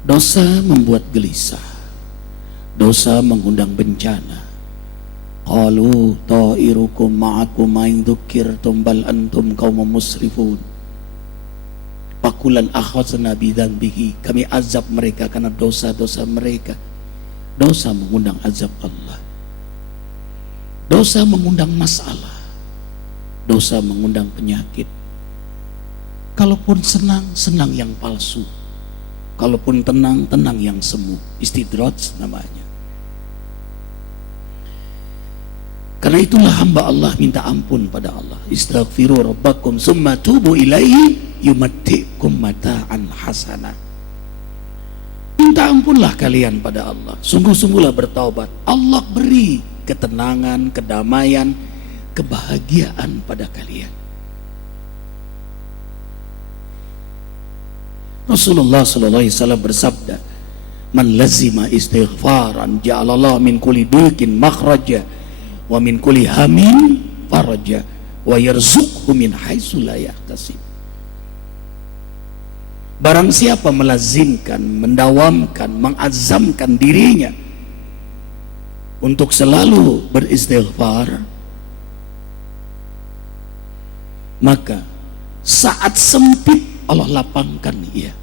Dosa membuat gelisah, dosa mengundang bencana. Qalu ta'irukum ma'akum ma'in dzukirtum bal antum qaumun musrifun. Pakulan akhadna bidzanbihi, kami azab mereka karena dosa-dosa mereka. Dosa mengundang azab Allah. Dosa mengundang masalah. Dosa mengundang penyakit. Kalaupun senang, senang yang palsu. Kalaupun tenang, tenang yang semu. Istidraj namanya. Karena itulah hamba Allah minta ampun pada Allah. Istaghfiru rabbakum summa tubu ilaihi yumatti'kum mata'an hasanah. Minta ampunlah kalian pada Allah. Sungguh-sungguhlah bertaubat. Allah beri ketenangan, kedamaian, kebahagiaan pada kalian. Rasulullah sallallahu alaihi wasallam bersabda, "Man lazima istighfaran ja'alallahu min kulli dukin makhraja wa min kulli hamin faraja wa yarzuqhu min haitsu la yahtasib." Barang siapa melazimkan, mendawamkan, mengazamkan dirinya untuk selalu beristighfar, maka saat sempit Allah lapangkan ia.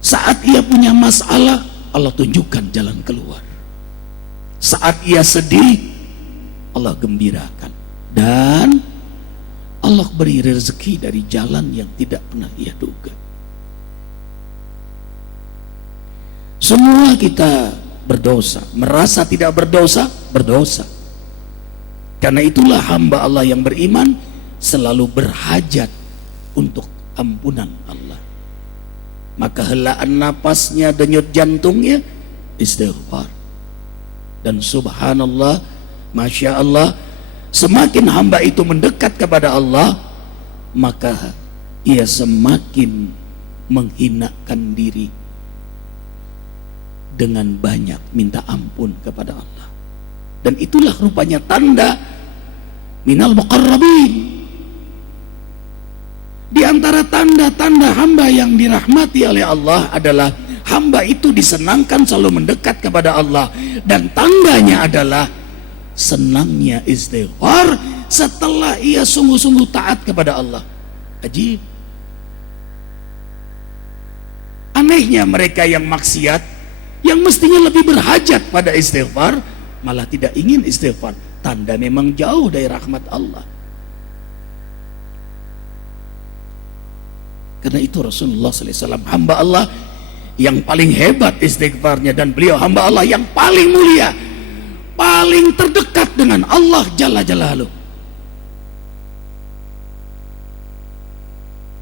Saat ia punya masalah, Allah tunjukkan jalan keluar. Saat ia sedih, Allah gembirakan. Dan Allah beri rezeki dari jalan yang tidak pernah ia duga. Semua kita berdosa, merasa tidak berdosa, berdosa. Karena itulah hamba Allah yang beriman selalu berhajat untuk ampunan Allah. Maka helaan napasnya, denyut jantungnya istighfar. Dan subhanallah, masya Allah, semakin hamba itu mendekat kepada Allah, maka ia semakin menghinakan diri dengan banyak minta ampun kepada Allah. Dan itulah rupanya tanda minal muqarrabin. Di antara tanda-tanda hamba yang dirahmati oleh Allah adalah hamba itu disenangkan selalu mendekat kepada Allah. Dan tandanya adalah senangnya istighfar setelah ia sungguh-sungguh taat kepada Allah. Ajib. Anehnya mereka yang maksiat, yang mestinya lebih berhajat pada istighfar, malah tidak ingin istighfar. Tanda memang jauh dari rahmat Allah. Karena itu Rasulullah SAW hamba Allah yang paling hebat istighfarnya, dan beliau hamba Allah yang paling mulia, paling terdekat dengan Allah Jalla Jalaluh.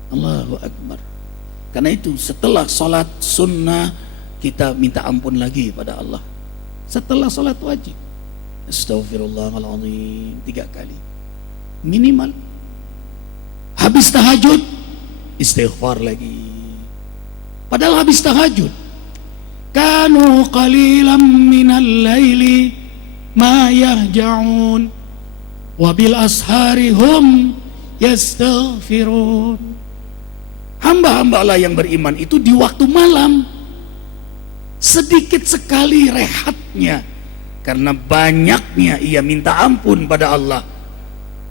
Allahu Akbar. Karena itu setelah sholat sunnah kita minta ampun lagi pada Allah. Setelah sholat wajib, Astaghfirullahaladzim 3 kali minimal. Habis tahajud istighfar lagi. Padahal habis tahajud, kanu qalilan minal laili ma yahja'un wa bil ashari hum yastaghfirun. Hamba-hamba Allah yang beriman itu di waktu malam sedikit sekali rehatnya, karena banyaknya ia minta ampun pada Allah.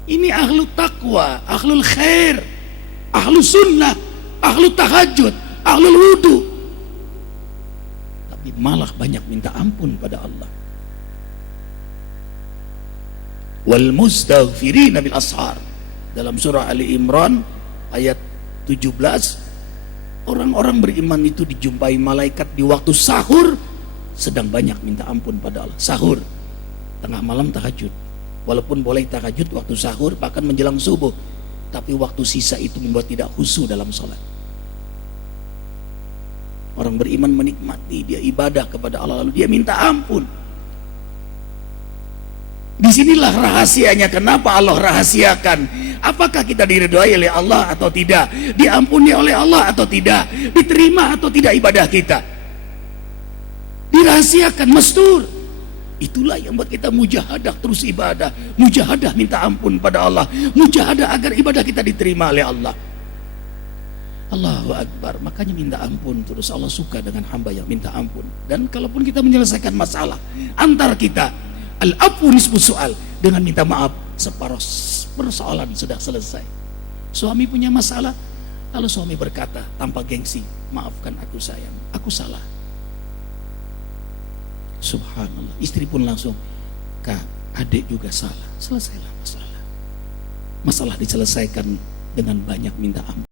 Ini ahlu taqwa, ahlul khair, ahlu sunnah, ahlu tahajud, ahlul wudu, tapi malah banyak minta ampun pada Allah. Wal mustaghfirina bil ashar, dalam surah Ali Imran ayat 17, orang-orang beriman itu dijumpai malaikat di waktu sahur sedang banyak minta ampun pada Allah. Sahur, tengah malam tahajud. Walaupun boleh tahajud waktu sahur bahkan menjelang subuh, tapi waktu sisa itu membuat tidak khusyuk dalam sholat. Orang beriman menikmati, dia ibadah kepada Allah lalu dia minta ampun. Disinilah rahasianya, kenapa Allah rahasiakan. Apakah kita diridhoi oleh Allah atau tidak, diampuni oleh Allah atau tidak, diterima atau tidak ibadah kita. Dirahasiakan, mastur. Itulah yang buat kita mujahadah terus ibadah, mujahadah minta ampun pada Allah, mujahadah agar ibadah kita diterima oleh Allah. Allahu Akbar. Makanya minta ampun terus. Allah suka dengan hamba yang minta ampun. Dan kalaupun kita menyelesaikan masalah antar kita, al-afu nisfu soal, dengan minta maaf separuh persoalan sudah selesai. Suami punya masalah, lalu suami berkata tanpa gengsi, maafkan aku sayang, aku salah. Subhanallah. Istri pun langsung, kak, adik juga salah. Selesailah masalah. Masalah diselesaikan dengan banyak minta ampun.